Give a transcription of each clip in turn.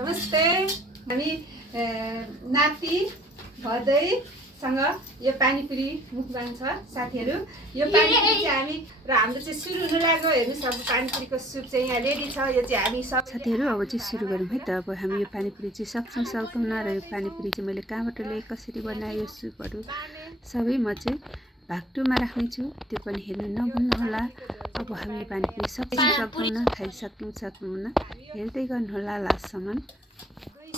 नमस्ते। हामी नाति भदैसँग यो पानीपुरी मुखबाङ छ साथीहरू। यो पानीपुरी चाहिँ हामी र हाम्रो चाहिँ सुरु हुन लाग्यो। हेर्नुस् अब पानीपुरीको सुप चाहिँ यहाँ रेडी छ। यो चाहिँ हामी सब साथीहरू अब चाहिँ सुरु गरौँ है त। अब हामी यो पानीपुरी चाहिँ सक्छौँ सल्काउन र यो पानीपुरी चाहिँ मैले कहाँबाट ल्याएँ, कसरी बनाएँ, यो सुपहरू सबै म चाहिँ भाग 2 मा राख्नेछु, त्यो पनि हेर्नु नभुल्नुहोला। अब हामी यो पानीपुरी सक्छौँ सल्काउन, खाइसक्नु सक्नुहुन्न, हेर्दै गर्नुहोला लास्टसम्म।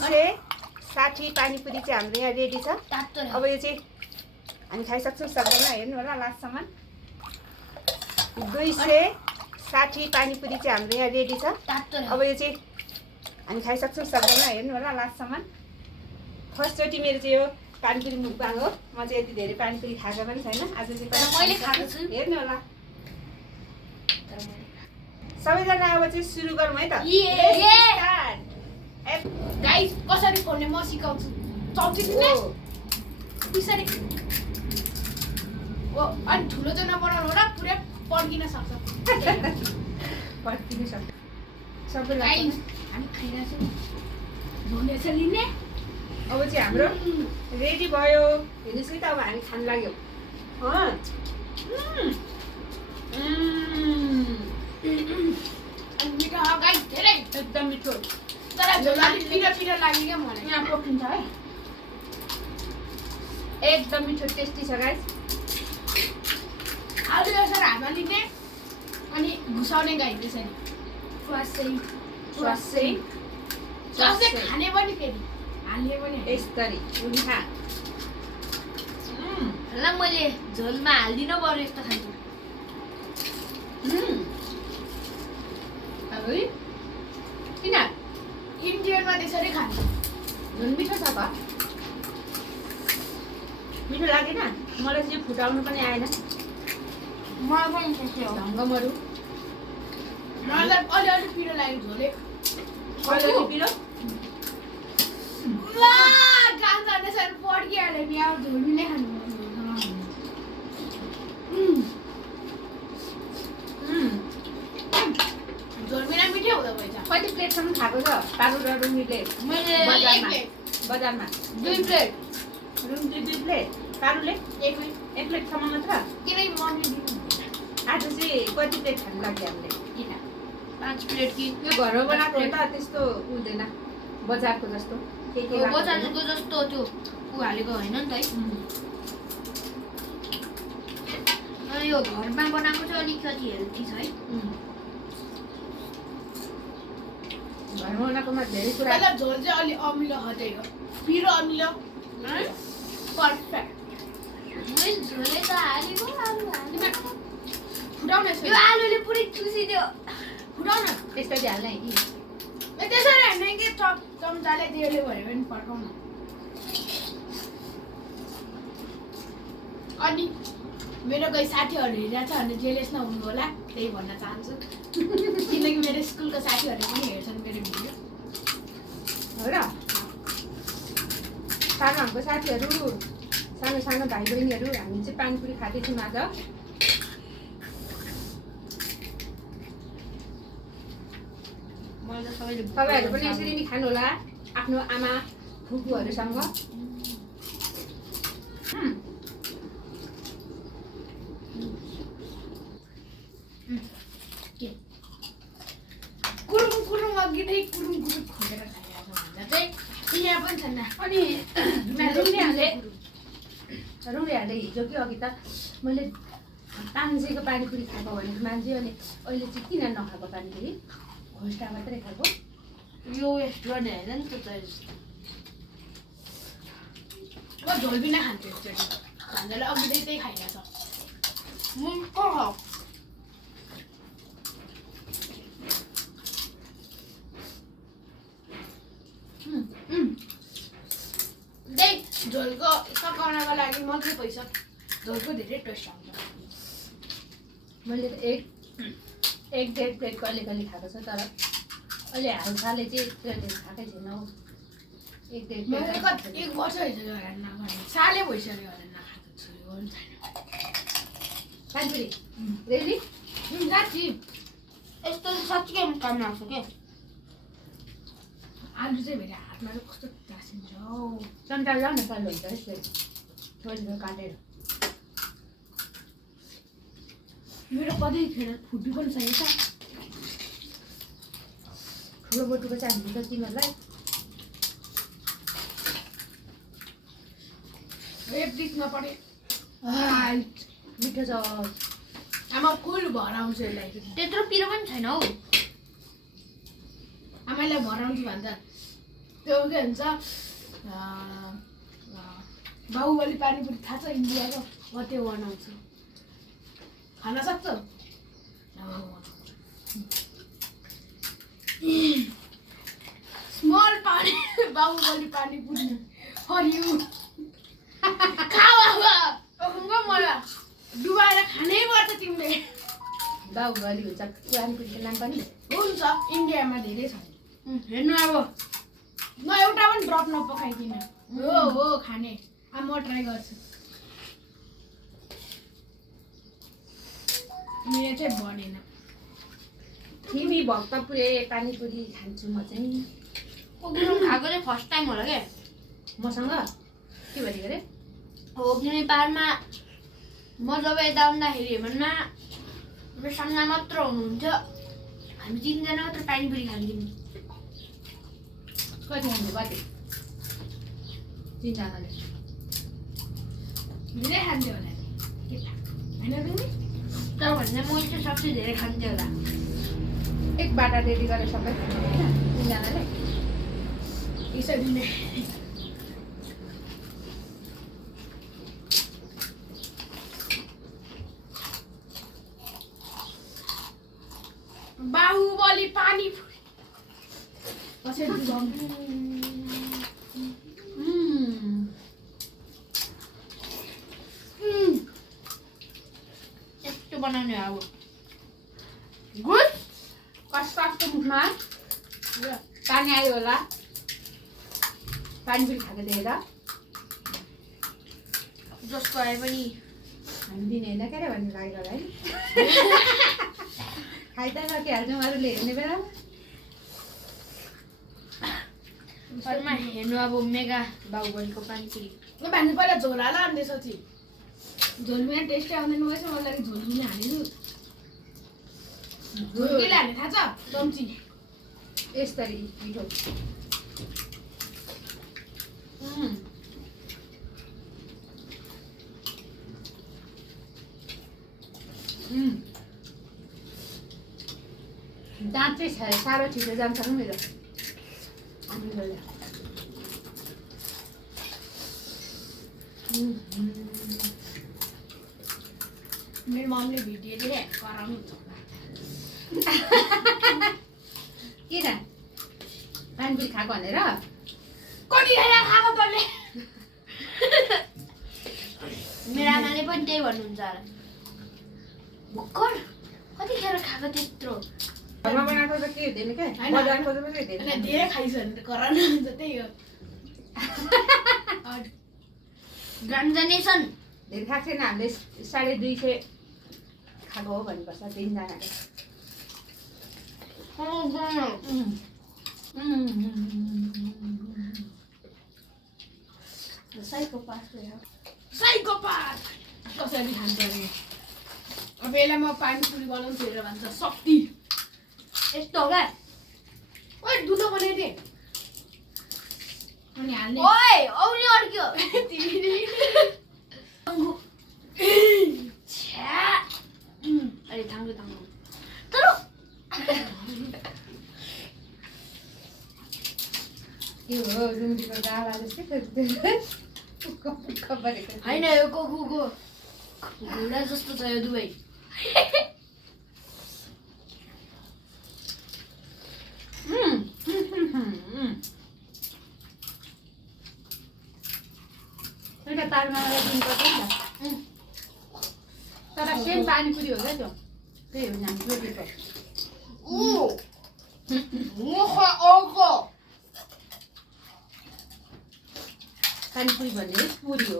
260 पानीपुरी चाहिँ हाम्रो यहाँ रेडी छ। अब यो चाहिँ हामी खाइसक्छौँ सक्दैन, हेर्नु होला लास्टसम्म। 260 पानीपुरी चाहिँ हाम्रो यहाँ रेडी छ। अब यो चाहिँ हामी खाइसक्छौँ सक्दैन, हेर्नु होला लास्टसम्म। फर्स्टचोटि मेरो चाहिँ यो पानीपुरी मुखबाङ हो। म चाहिँ यति धेरै पानीपुरी खाएको पनि छैन, आज चाहिँ मैले खाएको छु, हेर्नु होला। सबैजना अब चाहिँ सुरु गरौँ है त। गाइस कसरी खोल्ने म सिकाउँछु। चौची दिने त्यसरी ओ अनि ठुलो चाहिँ नबनाउनु होला, पुरै पड्किन सक्छ। पड्किन सक्छ सबै गाइस हामी खाइरहेछौँ, झोले चाहिँ लिने। अब चाहिँ हाम्रो रेडी भयो। हेर्नुहोस् है त, अब हामी खान लाग्यौँ। अनि मिठो गाइस, धेरै एकदम मिठो, तर झोल अलिक पिरो पिरो लाग्यो क्या मलाई। यहाँ पोखिन्छ है, एकदम मिठो टेस्टी छ गाइस। आलु यसरी हातमा लिने अनि घुसाउने गाइस त्यसरी स्वास्यै खाने पनि फेरि हाल्ने पनि यसरी उठा। ल मैले झोलमा हाल्दिनँ, बरु यस्तो खान्छु। किन इन्डियनमा त्यसरी खान्छ। झुल मिठो छ त, मिठो लागेन मलाई चाहिँ फुटाउनु पनि आएन। मलाई पनि त्यस्तै हो। ढङ्गमहरू मलाई अलिअलि पिरो लाग्यो झोले। अलिअलि पिरो काम गर्ने सर पड्किहाल्यो नि, अब झोल नै खानु। झोल बिना मिठै हुँदो रहेछ। कति प्लेटसम्म खाएको छ पारु र रुमीले? मैले बजारमा 2 प्लेट, रुम 2 प्लेट, पारुले 1 प्लेटसम्म मात्र। किनकि मम्मी दिनु आज चाहिँ कति प्लेट खानु लाग्यो हामीले? किन 5 प्लेट कि यो घरमा बनाएको हो त त्यस्तो हुँदैन, बजारको जस्तो के बजारको जस्तो त्यो हालेको होइन नि त है। यो घरमा बनाएको चाहिँ अलिकति हेल्दी छ है। घरमा बनाएकोमा धेरै कुरा। मतलब झोल चाहिँ अलि अमिलो हदै हो, पिरो अमिलो पर्फेक्ट। मैले झोले त हालेको, आलु हालेको। फुटाउन यो आलुले पुरै चुसिदियो। फुटाउन त्यसरी हाल्ने है। त्यसरी होइन कि चम्चाले तेलले भयो भने फर्काउन। अनि मेरो कोही साथीहरू हेरिरहेको छ भने जेलेस नहुनु होला, त्यही भन्न चाहन्छु। किनकि मेरो स्कुलको साथीहरूले पनि हेर्छन् मेरो भिडियो। हो र सानो हाम्रो साथीहरू, सानो सानो भाइ बहिनीहरू, हामी चाहिँ पानीपुरी खाँदैछौँ आज। तपाईँहरू पनि यसरी नै खानु होला आफ्नो आमा फुपूहरूसँग। कुरुङ कुरुङ अघिदेखि कुरुङ कुरुङ खोलेर खाइरहेको भन्दा चाहिँ यहाँ पनि छैन। अनि रुङले हिजो कि अघि त मैले तान्जेको पानीपुरी खाएको भनेको मान्छे, अनि अहिले चाहिँ किन नखाएको पानीपुरी? खोस्टा मात्रै खाएको। यो वेस्ट गर्ने होइन नि त। म झोल बिना खान्छु एकचोटि। भान्जाले अघिदेखि त्यही खाइरहेछ। झोलको सकाउनको लागि मात्रै पैसा, झोलको धेरै टेस्ट आउँछ। मैले त एक 1.5 प्लेट कहिले कहिले खाएको छ, तर अहिले हालसालै चाहिँ यत्रो धेरै खाएकै छैन हौ। 1.5 मैले प्लेट कति 1 वर्ष भइसक्यो होला नखाएको, सालै भइसक्यो होला नखाएको छु। पानीपुरी रेडी साँच्ची यस्तो साँच्चीकै काम लाग्छ क्या। आलु चाहिँ भेटे हातमा चाहिँ कस्तो टाँसिन्छ हौ। चम्चा ल्याउ न सल्लो हुन्छ यसरी छोरीको काटेर मेरो कतिखेर फुटी पनि छैन त। ठुलो बोटुको चाहिँ हुन्छ तिमीहरूलाई एक डिसमा पनि मिठो छ आमा फुल भराउँछु यसलाई। त्यत्रो पिरो पनि छैन हौ। आमालाई भराउँछु भन्छ त्यो के भन्छ बाहुबली पानीपुरी थाहा छ इन्डियाको म त्यो बनाउँछु खान सक्छौ स्मल पानी बाहुबली पानीपुरी फर यु मलाई डुबाएर खानै पर्छ तिमीले। बाहुबली हुन्छ पानीपुरीको नाम पनि हुन्छ इन्डियामा धेरै छ। हेर्नु अब न एउटा पनि ड्रप नपकाइदिन हो खाने अब म ट्राई गर्छु। मेरो चाहिँ बनेन। तिमी भक्तपुरे पानीपुरी खान्छु म चाहिँ ओग्नु खाएको चाहिँ फर्स्ट टाइम होला क्या मसँग के भनेको अरे ओग्ने पारमा म जब यता आउँदाखेरि हेमनमा मेरो सामना मात्र हुनुहुन्थ्यो हामी 3 जना मात्र पानीपुरी खान्थ्यौँ। कति खान्छ कति 3 जनाले धेरै खान्थ्यो होला के थाहा होइन तिमी तर भन्दा म चाहिँ सबसे धेरै खान्थेँ होला। एक बाटा रेडी गरेर सबै खानु होइन 3 जनाले यसरी नै बाहुबली पानीपुरी कसरी यस्तो बनाउने अब गुड कस्तो मुखमा पानी आयो होला पानीपुरी खाएको देखेर जस्तो आए पनि हामी दिने होइन के अरे भन्ने लाग्यो होला है खाइ त सकिहाल्छौँ अरूले हेर्ने बेलामा घरमा हेर्नु अब मेगा बाहुबलीको पानीपुरी म भान्जी पहिला झोल हाल अनि त्यसपछि झोल बिना टेस्टै आउँदैन गएछ मलाई लागि झोल बिना हालिदिनु झोल केले हाल्ने थाहा छ चम्ची यसरी मिठो दाँत चाहिँ साह्रो छिटो जान्छ नि मेरो मेरो मम्मीले भिडियोले कराउनु हुन्छ किन पानीपुरी खाएको भनेर कतिखेर खाएको तैँले मेरो आमाले पनि त्यही भन्नुहुन्छ होला भर्खर कतिखेर खाएको त्यत्रो घरमा बनाएको त के हुँदैन क्या होइन। बजारको त पनि होइन हुँदैन धेरै खाइस भने त कराउनु हुन्छ त्यही हो ग्रान्जनेसन धेरै खाएको छैन हामीले 250 खाएको हो भन्नुपर्छ 3 जनाले साइकोपाथ कसरी खान्छ अरे अब यसलाई म पानीपुरी बनाउँछु हेरेर भन्छ शक्ति यस्तो हो क्या ओइ दुधो बनाइदिए अनि हाल्ने ओइ आउने अड्क्यो अरे थाङ्गो तर के हो रुम्डीको गाला जस्तै पुक्क परेको होइन यो कुकुरको घुँडा जस्तो छ यो दुवै एउटा तारमा दिनुपर्छ नि त तर सेम पानीपुरी हो क्या त्यो त्यही हो हामी जोडेको पानीपुरी भन्ने पुरी हो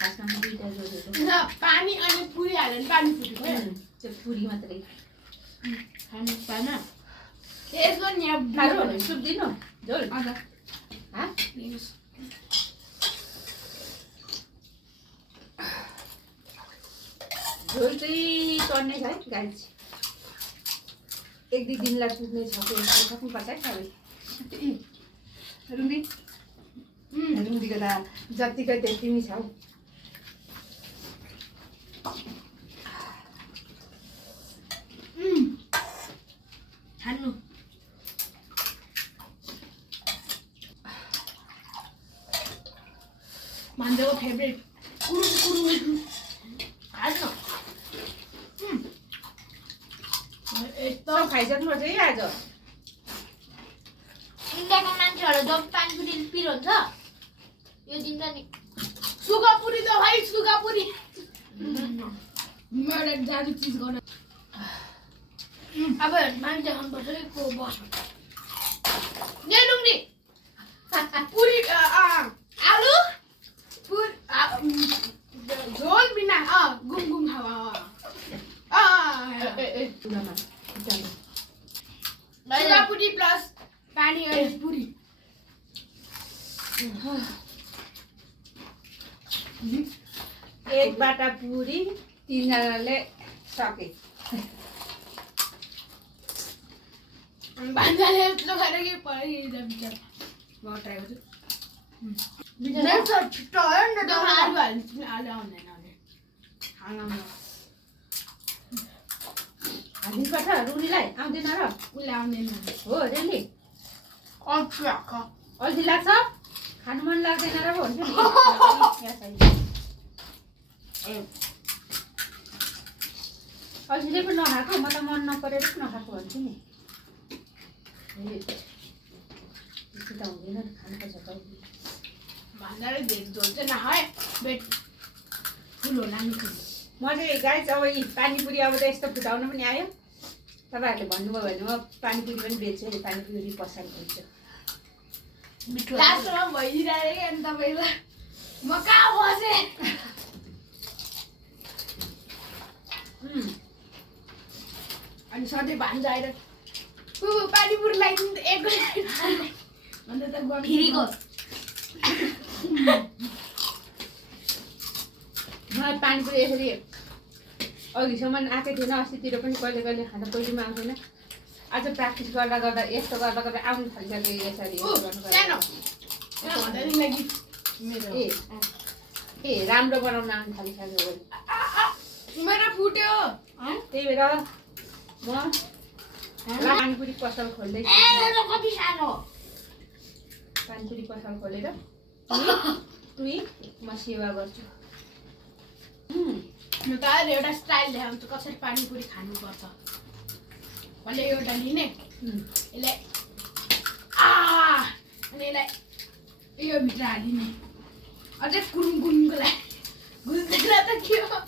खासमा दुईवटा जोडेको पानी अनि पुरी हाल्यो भने पानीपुरी भयो त्यो पुरी मात्रै खानु पाएन यसो नि यहाँ खानु भने सुप दिनु झोल हजुर हाँ दिनुहोस्। झोल चाहिँ चढ्ने छ है गाइस। 1-2 दिनलाई पुग्ने छ सक्नुपर्छ है सबै। रुङ्गी रुङ्गीको त जतिको त्यति नै छ हौ। खानु भान्जाको फेभरेट कुरु कुरु खानु यस्तो सब खाइसक्नुपर्छ है आज। इन्डियाको मान्छेहरू जब पानीपुरी पिरो हुन्छ यो दिन्छ नि। सुगा पुरी त भाइ सुगा पुरी मेरो जादु चिज गर्न अब मान्छे खानुपर्छ कि को बस यहाँ डुङ्ग्री पुरी आलु झोल बिना गुम गुम हावा सुगा पुरी प्लस पानी अनि पुरी एक बाटा पुरी 3 जनाले सके। भान्जाले यस्तो खाएर के पऱ्यो बिचरा म ट्राई गर्छु छिटो हो नि त आलु हाल्नु आलु आउँदैन हालिनुपर्छ रुनीलाई आउँदैन र उसले आउँदैन हो रेली अल्छी लाग्छ खानु मन लाग्दैन र भन्छ नि। अल्छीले पनि नखाएको म त मन नपरेर पनि नखाएको भन्छु नि। त्यस्तो त हुँदैन नि खानुपर्छ त। भान्जाले धेरै झोल चाहिँ नखाए बेट फुल होला नि म चाहिँ गाइस अब यी पानीपुरी अब त यस्तो फुटाउन पनि आयो। तपाईँहरूले भन्नुभयो भने म पानीपुरी पनि बेच्छु नि। पानीपुरी पसल खोल्छु। मिठो लास्टमा भइदिरहेको अनि तपाईँलाई म कहाँ बसेँ अनि सधैँ भान्जा आएर पानीपुरी लगाइदिनु एक अन्त त फेरिको मलाई पानीपुरी यसरी अघिसम्म आएको थिएन। अस्तितिर पनि कहिले कहिले खाँदा पहिलोमा आउँदैन। आज प्र्याक्टिस गर्दा गर्दा यस्तो गर्दा गर्दा आउनु थालिसक्यो यसरी सानो लागि मेरो ए राम्रो बनाउन आउनु थालिसक्यो। मेरो फुट्यो त्यही भएर म पानीपुरी पसल खोल्दैछु। कति सानो पानीपुरी पसल खोलेर तुई म सेवा गर्छु। म त आज एउटा स्टाइल देखाउँछु कसरी पानीपुरी खानुपर्छ। मैले एउटा लिने यसलाई अनि यसलाई यो भित्र हालिने अझै कुरुङ कुरुङको लागि घुस्दैन त के हो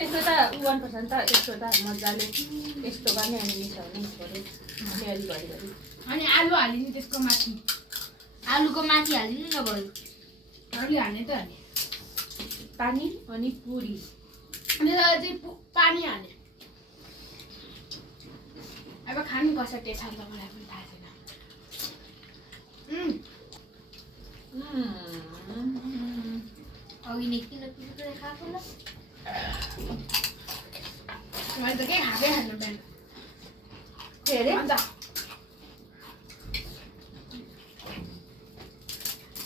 यस्तो त गर्नुपर्छ नि त। यस्तो त मजाले यस्तो गर्ने अनि मिसाउने छोड्यो अलि घरिघरि। अनि आलु हालिने त्यसको माथि आलुको माथि हालिदिनु न भयो आलु हाल्ने त हाल्ने पानी अनि पुरी अनि त्यसलाई चाहिँ पानी हाल्ने। अब खानु कसरी टेस्ट आउँछ मलाई पनि थाहा छैन। अघि नै किन कुकुरले खाएको ल मैले त केही खाँदै खानु बिहान के अरे अन्त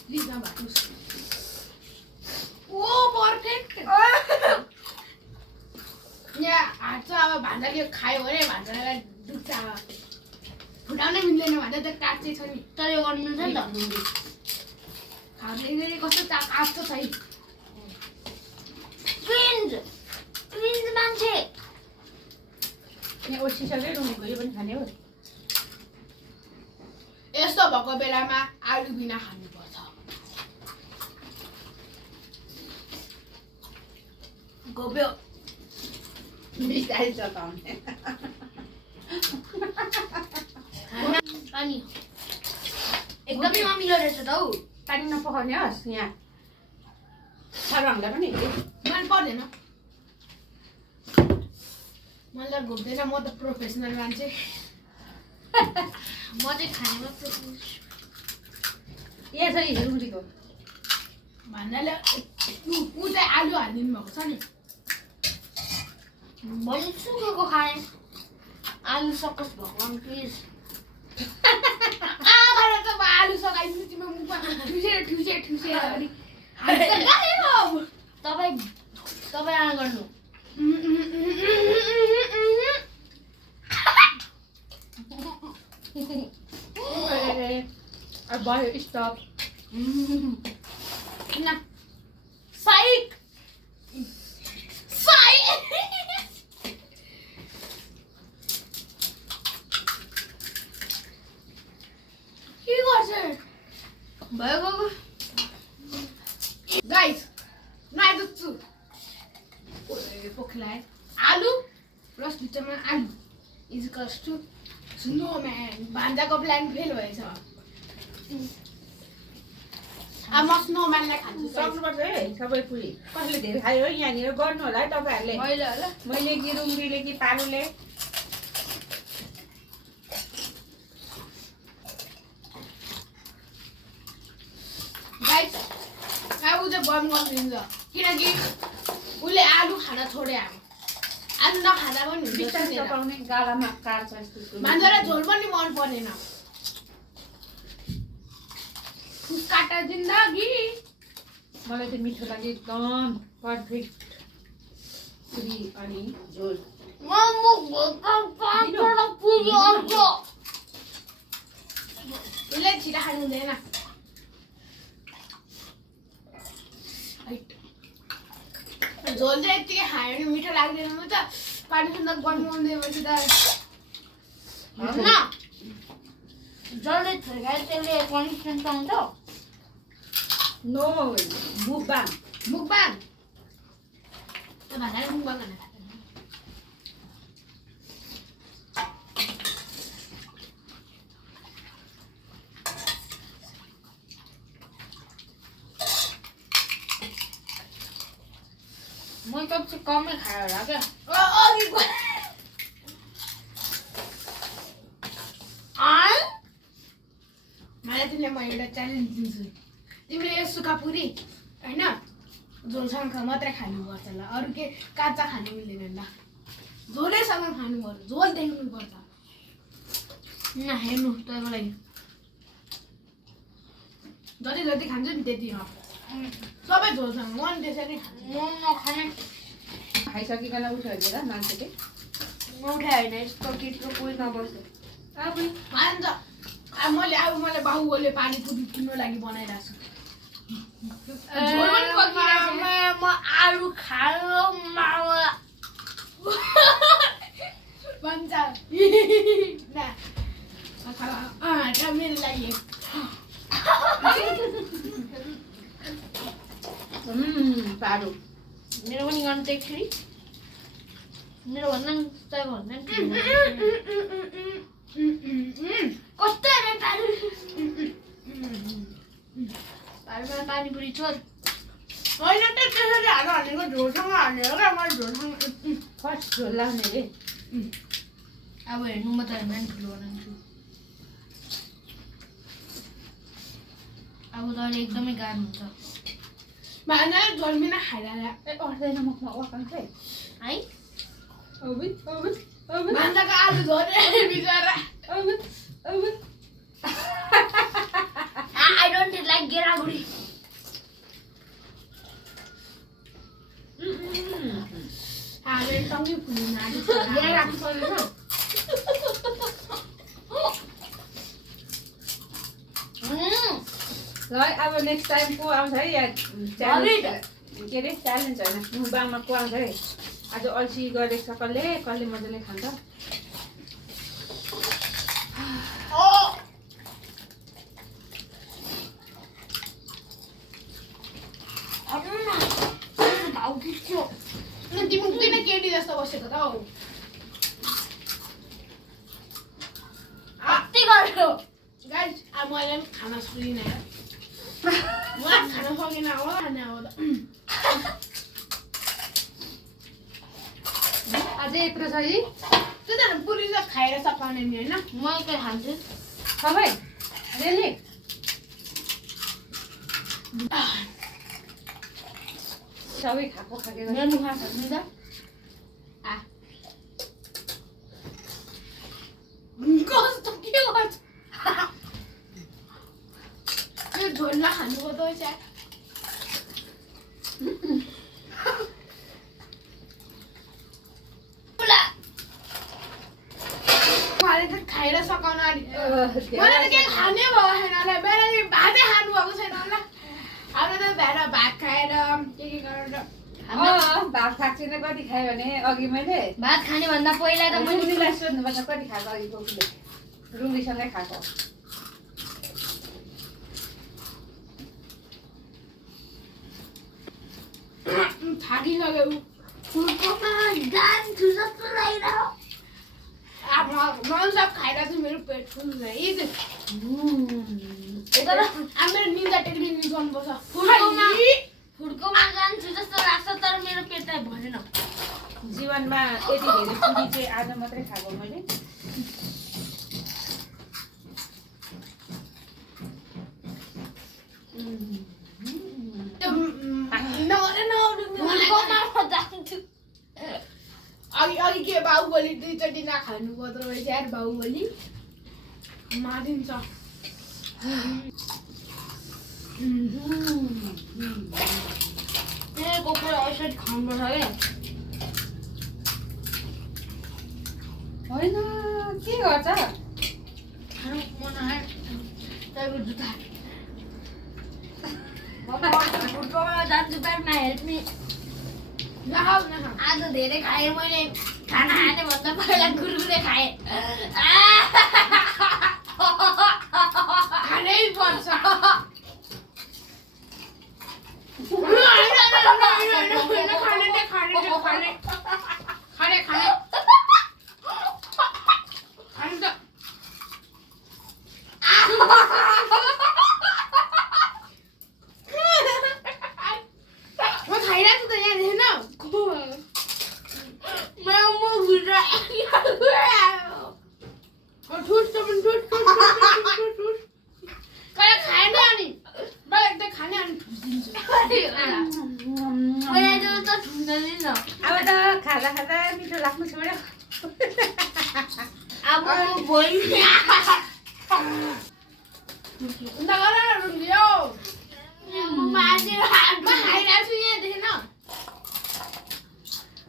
प्लिज नभाकोस् ओ पर्फेक्ट यहाँ हात चाहिँ अब भान्जाले यो खायो भने भान्जालाई दुख्छ। अब फुटाउनै मिल्दैन भान्जा त काट्दै छ नि तर यो गर्नु मिल्छ नि त खाँदै कस्तो काट्छ छ है क्रिन्ज क्रिन्ज मान्छे यहाँ ओछिसक्यो रुङ्गीको यो पनि खाने हो। यस्तो भएको बेलामा आलु बिना खानुपर्छ। गोब्यो बिस्तारै चलाउने पानी एकदमै अमिलो रहेछ त हौ पानी नपखाउने होस् यहाँ सरहरूलाई पनि मन पर्दैन मलाई घुम्दैन म त प्रोफेसनल मान्छे म चाहिँ खाने मात्रै यहाँ छ नि रुम्रीको भन्नाले ऊ चाहिँ आलु हालिदिनु भएको छ नि मैले सुकेको खाएँ आलु सकोस् भगवान् प्लिज आमाले त आलु सकाइदिनु तिम्रो मुखमा ठुसे अनि तपाईँ आ गर्नु भयो स्टप साइक के गर्छ भयो गएको गाइस नाइदुच्छु पोखलाय आलु प्लस भित्रमा आलु इज टु स्नोम्यान भान्जाको प्लान फेल भएछ अब म स्नोम्यानलाई खान्छु सक्नुपर्छ है सबै पुरी कसले धेरै खायो यहाँनिर गर्नु होला है तपाईँहरूले मैले होला मैले कि रुम्रीले कि पारुले गाइस अब ऊ चाहिँ बन्द गरिदिन्छ किनकि उसले आलु खान छोडे हामी आलु नखाँदा पनि बिस्तारै हुन्छ चपाउने गालामा काट्छ यस्तो मान्छेलाई झोल पनि मन परेन काटा जिन्दगी मलाई चाहिँ मिठो लाग्यो एकदम पर्फेक्ट पुरी अनि झोल उसले छिटो खानु हुँदैन झोल चाहिँ यत्तिकै खायो भने मिठो लाग्दैन म त पानी सुन्दा बनाउँदैपछि त होइन जसले थर्कायो त्यसले पनिसमेन्ट पाउँछ नो मुकबाङ मुकबाङ त्यो भन्दा मुकबाङ गर्न खाँदैन मैले त चाहिँ कमै खायो होला क्या मलाई तिमीले म एउटा च्यालेन्ज दिन्छु तिमीले यो सुक्खा पुरी होइन झोलसँग मात्रै खानुपर्छ ल अरू के काँचा खानु मिल्दैन ल झोलैसँग खानुपर्छ झोल देख्नुपर्छ न हेर्नु तपाईँको लागि जति जति खान्छ नि त्यति हो सबै झोलसँग म पनि त्यसरी खान्छु म नखाने खाइसकिकन उठ्यो अरे र मान्छेले नउठायो होइन यस्तो केटीको कोही नबस्छ अब खान्छ मैले बाहुबलले पानीपुरी किन्नु लागि बनाइरहेको छु झोल पनि पकिरहेको छ। म आलु खायो मावा भन्छ मेरो लागि पारो मेरो पनि गर्नु त एकचोटि मेरो भन्दा तँ भन्दा कस्तो पारुमा पानीपुरी छोड होइन त त्यसरी हालेको झोलसँग हालेको क्या मैले झोलसँग फर्स्ट झोल लाउने रे अब हेर्नु म त हेर्नु ठुलो बनाउँछु अब त अहिले एकदमै गाह्रो हुन्छ भान्जा झोल बिना खाइरहला अर्दैन मुखमा वाकान्छ है है भान्जाको आलु झोल बिचरा I don't like गेरागुडी हामीले टङ्गी फुल्नु यहाँ राख्नु पर्दैन ल अब नेक्स्ट टाइम को आउँछ है या च्यालेन्ज के अरे च्यालेन्ज होइन मुकबाङमा को आउँछ है आज अल्छी गरेको छ कसले मजाले खान्छ भाउ खिच्यो तिमी किन केटी जस्तो बसेको त हौ कति गर्यो गाइस अब मैले पनि खाना सकिनँ मलाई खाना सकिनँ हो खाना हो त अझै यत्रो छ है त्यो त पुरी सब खाएर सकाउने नि होइन म एकै खान्छु सबै रेली सबै खाएको खाके मेरो मुखमा खान्छु त कस्तो के गर्छ यो झोलमा खानु पर्दो रहेछ उहाँले त खाएर सकाउन आँट्यो। मैले त के खाने भयो छैन होला बेलाले भातै खानु भएको छैन होला हाम्रो त भएर भात खाएर के गरेर भात खाएको छैन कति खायो भने अघि मैले भात खाने भन्दा पहिला त मैले रुलीलाई सोध्नुपर्छ कति खाएको अघि कोकीले रुलीसँगै खाएको थाकिसक्यो फुलकोमा जान्छु जस्तो लागिरहेको अब ननसप खाएर चाहिँ मेरो पेट फुल भइज तर मेरो निन्जा टेलिभिजन गर्नुपर्छ फुड्कोमा जान्छु जस्तो लाग्छ तर मेरो पेट चाहिँ भरेन जीवनमा यति धेरै पुरी चाहिँ आज मात्रै खाएको मैले फुड्कोमा जान्छु अघि के बाहुबली दुईचोटि नखानु पर्दो रहेछ यार बाहुबली मारिन्छ कुकुर यसरी खानुपर्छ क्या होइन के गर्छ खानु मन आयो जुत्ता फुड्कोमा जान्छु पेटमा हेल्प नि नखाऊ आज धेरै खाएँ मैले खाना खाने भन्दा पहिला कुरकुरे खाएँ खानै पर्छ अब त खाँदा खाँदा मिठो लाग्नु छोड्यो अब भोलि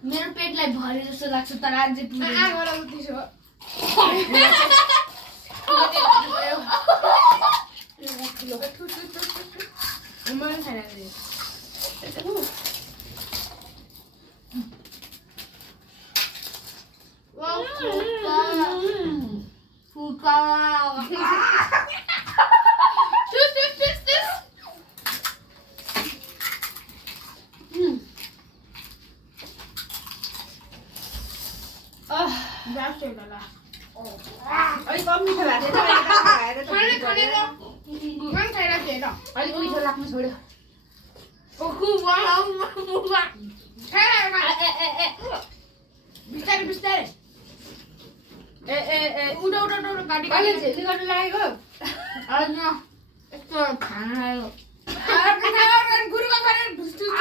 मेरो पेटलाई भरे जस्तो लाग्छ तर अझै अलिक कम मिठो भएको थियो खाएर त अलिक मिठो लाग्नु छोड्यो बिस्तारै बिस्तारै उडो उडो उडो गाडी कहिले झेली गर्नु लागेको होइन यस्तो खाना आयो गुरुको गरेर ढुसढुस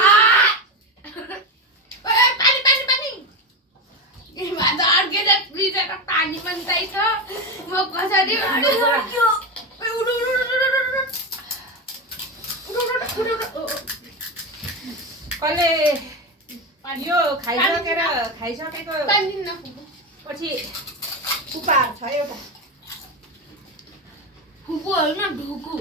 पानी पानी पानी अर्के फ्रिजको पानी पनि चाहिन्छ म कसरी कहिले यो खाइसकेको पछि उपहार छ एउटा फुपू होइन ढुकु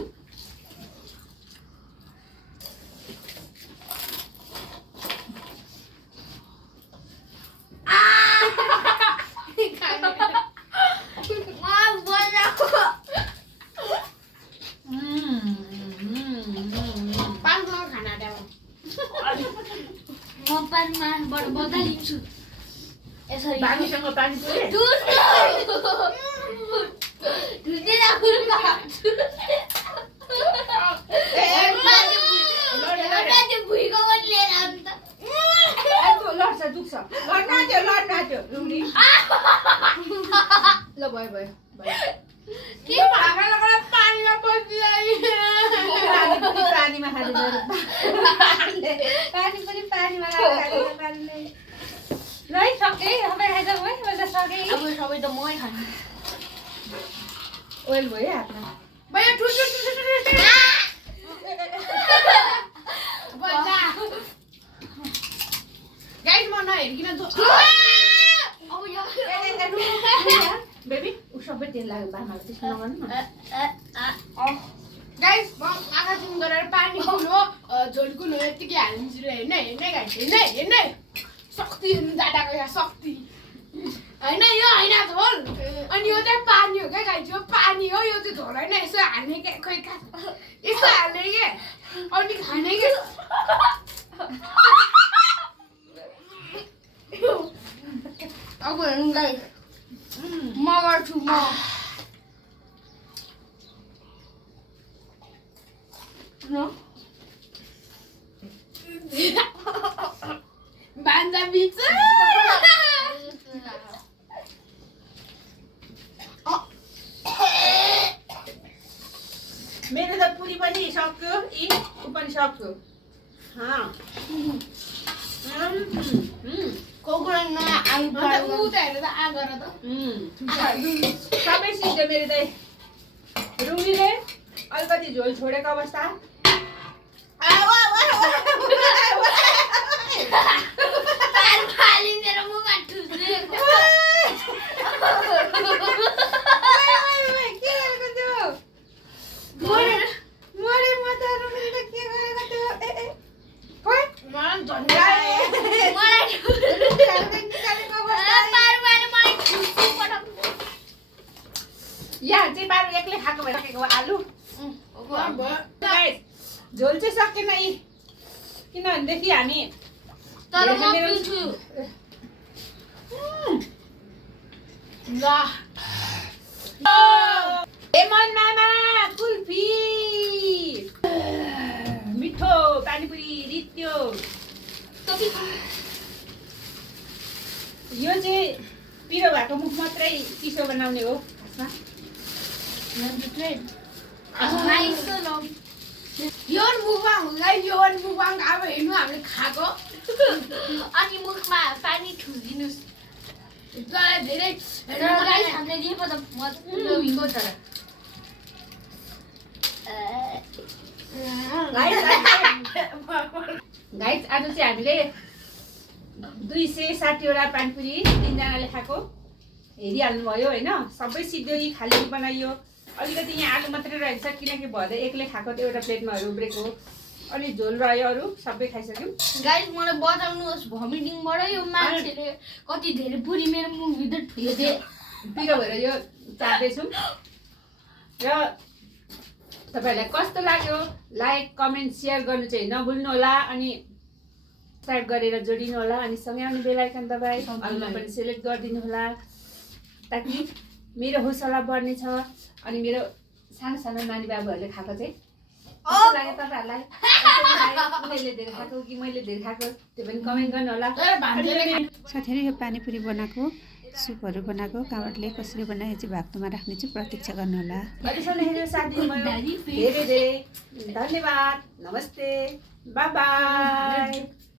म पानीमा बाट बगालिन्छु यसरी बानीसँग पानी पुरी लड्छ दुख्छ लड्न आँट्यो रुडी पानीपुरी पानीमा लगाएर पानीले ल है सकेँ अब खाइजाउँ है मैले सकेँ अब सबै त मै खाने ओइल भयो हातमा भैया ठुस गाइस म नहेरिकन अब यो बेबी उ सबै तेल लाग्यो बामाले त्यस्तो नगर्नु न गाइस म आँखा चिम गरेर पानी कुलो झोल कुलो यतिकै हालिदिन्छु र हेर्ने गाइस हेर्ने शक्ति हेर्नु दादाको यहाँ शक्ति होइन यो होइन झोल अनि यो चाहिँ पानी हो क्या गाइस यो पानी हो यो चाहिँ झोल होइन यसो हाल्ने के खोइ यसो हाल्ने के अनि खाने के अब हेर्नु गाइस म गर्छु म बान्दा बिच मेरो त पुरी पनि सक्यो ऊ पनि सक्यो कोकोनट आलु ऊ त हेर त आ गर त सबै सिक्यो मेरो दाइ रुमीले अलिकति झोल छोडेको अवस्था फालिँदेर मुखमा ठुस्रिएको के गरेको त्यो मरे म त रुमीले के गरेको त्यो मलाई झन्डा मलाई निकालेको अवस्था पारुवाले मलाई ठुस्री पठाउनु यहाँ चाहिँ पारु एक्लै खाएको भइराखेको आलु झोल चाहिँ सकेन यी किनभनेदेखि हामी तर म पिन्छु लेमन मामा कुल्फी मिठो पानीपुरी रित्यो यो चाहिँ पिरो भएको मुख मात्रै चिसो बनाउने हो खासमा यो मुखमा हुँदै यो मुखमा अब हेर्नु हामीले खाएको अनि मुखमा पानी ठुसिदिनुहोस् धेरै गाइस हामीले दिएको त मजाको तर गाइस आज चाहिँ हामीले 260वटा पानीपुरी 3जनाले खाएको हेरिहाल्नुभयो होइन सबै सिद्धो खाली बनाइयो अलिकति यहाँ आलु मात्रै रहेछ किनकि भदै एक्लै खाएको त्यो एउटा प्लेटमा उब्रेको अनि झोल रह्यो अरू सबै खाइसक्यौँ गाइस मलाई बचाउनुहोस् भमिटिङबाट यो मान्छेले कति धेरै पुरी मेरो मुखभित्र ठुल्यो पिरो भएर यो चाट्दैछौँ र तपाईँहरूलाई कस्तो लाग्यो लाइक कमेन्ट सेयर गर्नु चाहिँ नभुल्नु होला अनि सब्सक्राइब गरेर जोडिनु होला अनि सँगै आउने बेल आइकन दबाई अरूलाई पनि सेलेक्ट गरिदिनु होला ताकि मेरो हौसला बढ्नेछ अनि मेरो सानो सानो नानी बाबुहरूले खाएको चाहिँ कस्तो लाग्यो तपाईँहरूलाई उनीहरूले धेरै खाएको कि मैले धेरै खाएको त्यो पनि कमेन्ट गर्नु होला साथीहरू यो पानीपुरी बनाएको सुपहरू बनाएको काँवटले कसरी बनाए चाहिँ भाग्दोमा राख्नेछु प्रतीक्षा गर्नुहोला अहिलेसम्म हेरेर साथ दिनुभयो धेरै धेरै धन्यवाद नमस्ते बाई बाई